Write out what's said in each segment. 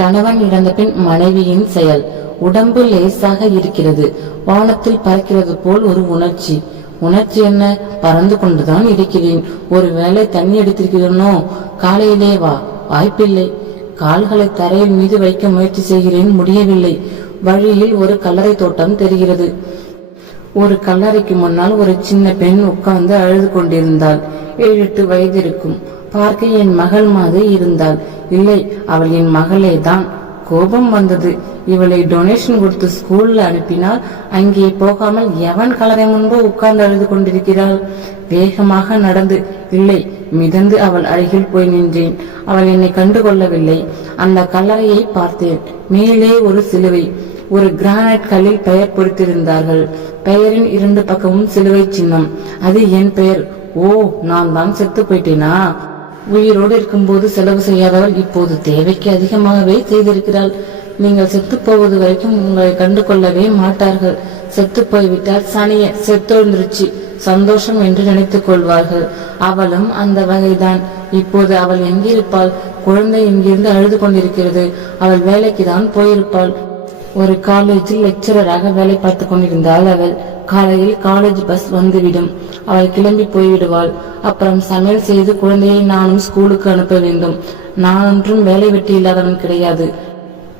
கணவன் இறந்த பின் மனைவியின் செயல். உடம்பு லேசாக இருக்கிறது. வானத்தில் பறக்கிறது போல் ஒரு உணர்ச்சி. உணர்ச்சி என்ன? பறந்து கொண்டுதான் இருக்கிறேன். ஒருவேளை தண்ணி எடுத்திருக்கிறேனோ? காலையிலே வா. வாய்ப்பில்லை. கால்களை தரையில் மீது வைக்க முயற்சி செய்கிறேன். முடியவில்லை. வழியில் ஒரு கல்லறை தோட்டம் தெரிகிறது. ஒரு கல்லறைக்கு முன்னால் ஒரு சின்ன பெண் உட்கார்ந்து அழுது கொண்டிருந்தாள். ஏழு எட்டு வயது இருக்கும். பார்க்க என் மகள் மாதிரி இருந்தாள். இல்லை அவள் என் மகளே தான். கோபம் வந்தது. இவளை டொனேஷன் கொடுத்து ஸ்கூல்ல அனுப்பினால் அங்கே போகாமல் எவன் கலரை முன்பு உட்கார்ந்து அழுது கொண்டிருக்கிறாள்? வேகமாக நடந்து இல்லை மிதந்து அவள் அருகில் போய் நின்றேன். அவள் என்னை கண்டு கொள்ளவில்லை அந்த கல்லறையை பார்த்தேன். மேலே ஒரு சிலுவை. ஒரு கிரானைட் கல்லில் பெயர் பொறித்திருந்தார்கள். பெயரின் இரண்டு பக்கமும் சிலுவை சின்னம். அது என் பெயர். ஓ நான் தான் செத்து போயிட்டேனா? உயிரோடு இருக்கும்போது செலவு செய்யாதவள் இப்போது தேவைக்கு அதிகமாகவே செய்திருக்கிறாள். நீங்கள் செத்து போவது வரைக்கும் உங்களை கண்டு கொள்ளவே மாட்டார்கள். செத்து போய்விட்டால் சனிய செத்தொழுந்துருச்சு சந்தோஷம் என்று நினைத்துக் கொள்வார்கள். அவளும் அந்த வகைதான். இப்போது அவள் எங்கிருப்பாள்? குழந்தை இங்கிருந்து அழுது கொண்டிருக்கிறது. அவள் வேலைக்கு தான் போயிருப்பாள். ஒரு காலேஜில் லெக்சரராக வேலை பார்த்து கொண்டிருந்தாள் அவள் காலையில் காலேஜ் பஸ் வந்துவிடும். அவள் கிளம்பி போய்விடுவாள். அப்புறம் சமையல் செய்து குழந்தையை நானும் ஸ்கூலுக்கு அனுப்ப வேண்டும். நான் ஒன்றும் வேலை வெட்டி இல்லாதவன் கிடையாது.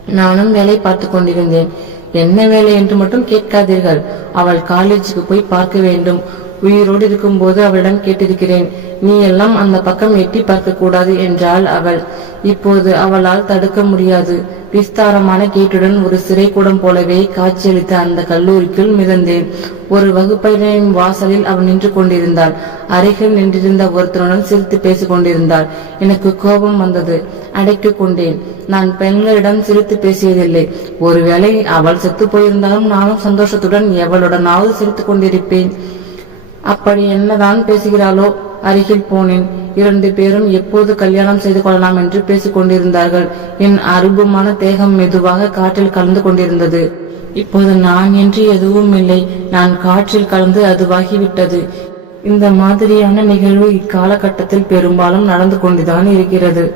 நானும் வேலை பார்த்து கொண்டிருந்தேன். என்ன வேலை என்று மட்டும் கேட்காதீர்கள். அவள் காலேஜுக்கு போய் பார்க்க வேண்டும். உயிரோடு இருக்கும்போது அவளிடம் கேட்டிருக்கிறேன். நீ எல்லாம் அந்த பக்கம் எட்டி பார்க்க கூடாது என்றாள் அவள். இப்போது அவளால் தடுக்க முடியாது. விஸ்தாரமான கேட்டுடன் ஒரு சிறைக்கூடம் போலவே காட்சியளித்த அந்த கல்லூரிக்குள் மிதந்தேன் ஒரு வகுப்பறையின் வாசலில் அவள் நின்று கொண்டிருந்தாள். அருகில் நின்றிருந்த ஒருத்தனுடன் சிரித்து பேசிக் கொண்டிருந்தாள். எனக்கு கோபம் வந்தது. அடைத்துக் கொண்டேன். நான் பெண்களிடம் சிரித்து பேசியதில்லை. ஒருவேளை அவள் செத்து போயிருந்தாலும் நானும் சந்தோஷத்துடன் எவளுடனாவது சிரித்துக் கொண்டிருப்பேன். அப்படி என்னதான் பேசுகிறாளோ? அருகில் போனேன். இரண்டு பேரும் எப்போது கல்யாணம் செய்து கொள்ளலாம் என்று பேசிக் கொண்டிருந்தார்கள். என் அருபமான தேகம் மெதுவாக காற்றில் கலந்து கொண்டிருந்தது. இப்போது நான் என்று எதுவும் இல்லை. நான் காற்றில் கலந்து அதுவாகிவிட்டது. இந்த மாதிரியான நிகழ்வு இக்காலகட்டத்தில் பெரும்பாலும் நடந்து கொண்டுதான் இருக்கிறது.